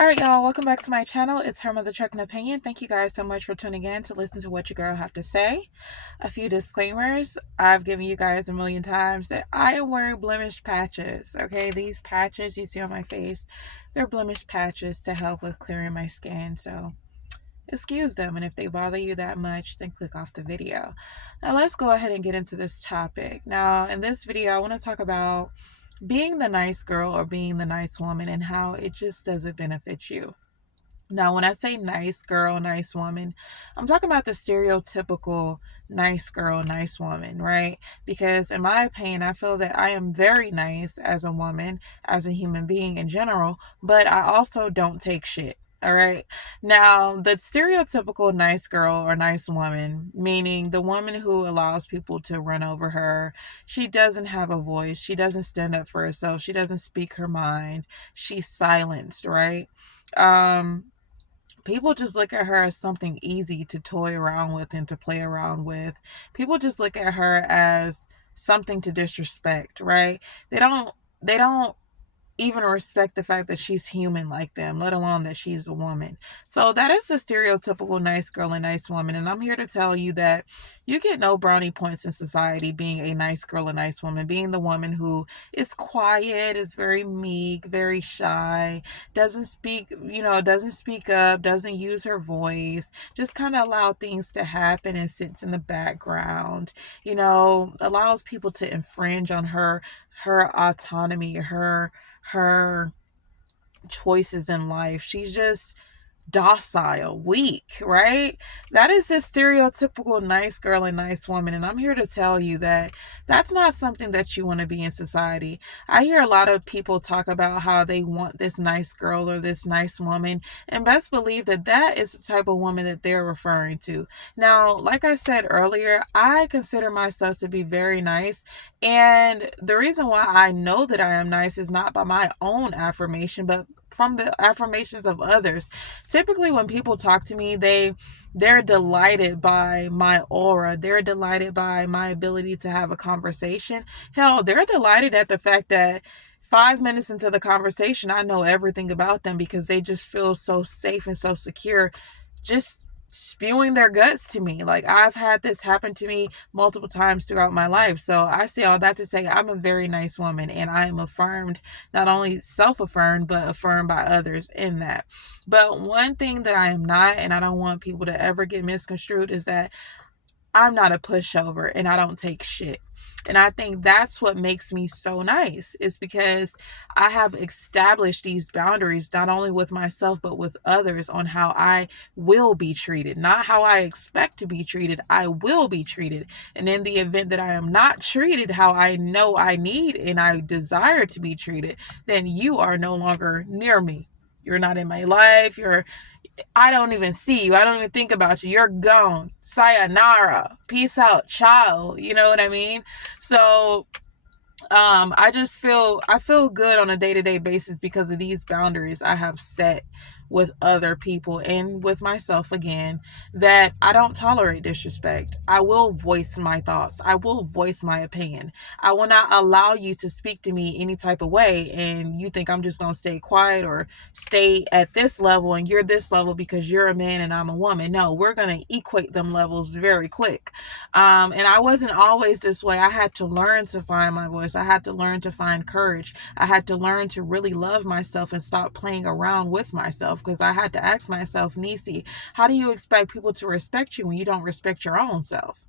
Alright, y'all, welcome back to my channel. It's Her Mother Trucking Opinion. Thank you guys so much for tuning in to listen to what your girl have to say. A few disclaimers. I've given you guys a million times that I am wearing blemish patches. Okay, these patches you see on my face, they're blemish patches to help with clearing my skin. So excuse them, and if they bother you that much, then click off the video. Now let's go ahead and get into this topic. Now in this video, I want to talk about being the nice girl or being the nice woman and how it just doesn't benefit you. Now, when I say nice girl, nice woman, I'm talking about the stereotypical nice girl, nice woman, right? Because in my opinion, I feel that I am very nice as a woman, as a human being in general, but I also don't take shit. All right. Now, the stereotypical nice girl or nice woman, meaning the woman who allows people to run over her, she doesn't have a voice. She doesn't stand up for herself. She doesn't speak her mind. She's silenced, right? People just look at her as something easy to toy around with and to play around with. People just look at her as something to disrespect, right? They don't even respect the fact that she's human like them, let alone that she's a woman. So that is the stereotypical nice girl and nice woman. And I'm here to tell you that you get no brownie points in society being a nice girl and nice woman, being the woman who is quiet, is very meek, very shy, doesn't speak, doesn't speak up, doesn't use her voice, just kind of allow things to happen and sits in the background, allows people to infringe on her autonomy, her choices in life. She's just docile, weak, right? That is the stereotypical nice girl and nice woman. And I'm here to tell you that that's not something that you want to be in society. I hear a lot of people talk about how they want this nice girl or this nice woman, and best believe that that is the type of woman that they're referring to. Now, like I said earlier, I consider myself to be very nice. And the reason why I know that I am nice is not by my own affirmation, but from the affirmations of others. Typically when people talk to me, they're delighted by my aura. They're delighted by my ability to have a conversation. Hell, they're delighted at the fact that 5 minutes into the conversation, I know everything about them because they just feel so safe and so secure just spewing their guts to me. Like, I've had this happen to me multiple times throughout my life. So I say all that to say I'm a very nice woman, and I am affirmed, not only self-affirmed, but affirmed by others in that. But one thing that I am not, and I don't want people to ever get misconstrued, is that I'm not a pushover and I don't take shit. And I think that's what makes me so nice, is because I have established these boundaries, not only with myself, but with others, on how I will be treated. Not how I expect to be treated, I will be treated. And in the event that I am not treated how I know I need and I desire to be treated, then you are no longer near me. You're not in my life. I don't even see you. I don't even think about you. You're gone. Sayonara. Peace out. Ciao. You know what I mean? So I feel good on a day-to-day basis because of these boundaries I have set with other people and with myself again, that I don't tolerate disrespect. I will voice my thoughts. I will voice my opinion. I will not allow you to speak to me any type of way and you think I'm just going to stay quiet or stay at this level and you're this level because you're a man and I'm a woman. No, we're going to equate them levels very quick. And I wasn't always this way. I had to learn to find my voice. I had to learn to find courage. I had to learn to really love myself and stop playing around with myself, because I had to ask myself, Nisi, how do you expect people to respect you when you don't respect your own self?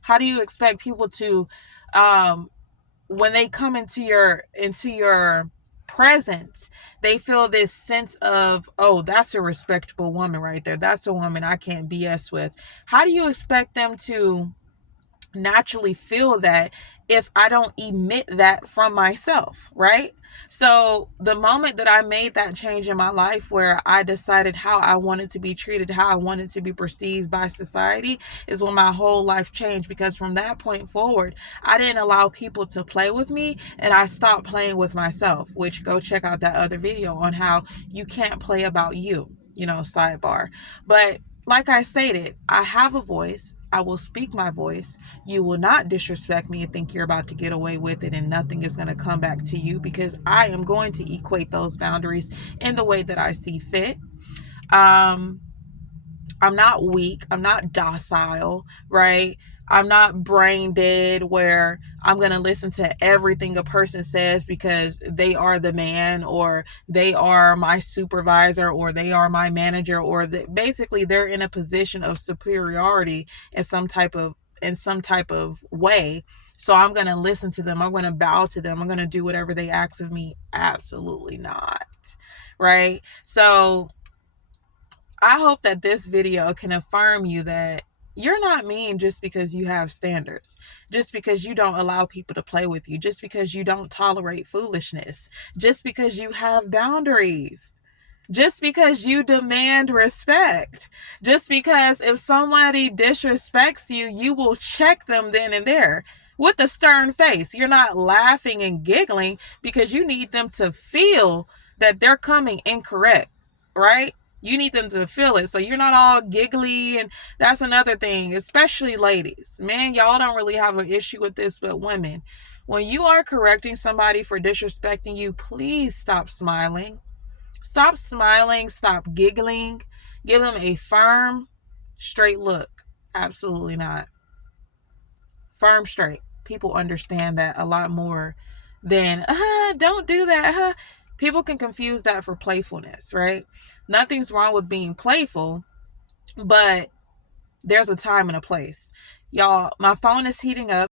How do you expect people to, when they come into your presence, they feel this sense of, oh, that's a respectable woman right there. That's a woman I can't BS with. How do you expect them to naturally feel that if I don't emit that from myself, right? So the moment that I made that change in my life where I decided how I wanted to be treated, how I wanted to be perceived by society, is when my whole life changed. Because from that point forward, I didn't allow people to play with me, and I stopped playing with myself, which go check out that other video on how you can't play about you, sidebar. But like I stated, I have a voice. I will speak my voice. You will not disrespect me and think you're about to get away with it and nothing is going to come back to you, because I am going to equate those boundaries in the way that I see fit. Um, I'm not weak. I'm not docile, right? I'm not brain dead where I'm going to listen to everything a person says because they are the man, or they are my supervisor, or they are my manager, or basically they're in a position of superiority in some type of way. So I'm going to listen to them. I'm going to bow to them. I'm going to do whatever they ask of me. Absolutely not. Right? So I hope that this video can affirm you that you're not mean just because you have standards, just because you don't allow people to play with you, just because you don't tolerate foolishness, just because you have boundaries, just because you demand respect, just because if somebody disrespects you, you will check them then and there with a stern face. You're not laughing and giggling because you need them to feel that they're coming incorrect, right? You need them to feel it. So you're not all giggly. And that's another thing, especially ladies. Men, y'all don't really have an issue with this, but women, when you are correcting somebody for disrespecting you, please stop smiling. Stop smiling. Stop giggling. Give them a firm, straight look. Absolutely not. Firm, straight. People understand that a lot more than, don't do that. People can confuse that for playfulness, right? Nothing's wrong with being playful, but there's a time and a place. Y'all, my phone is heating up.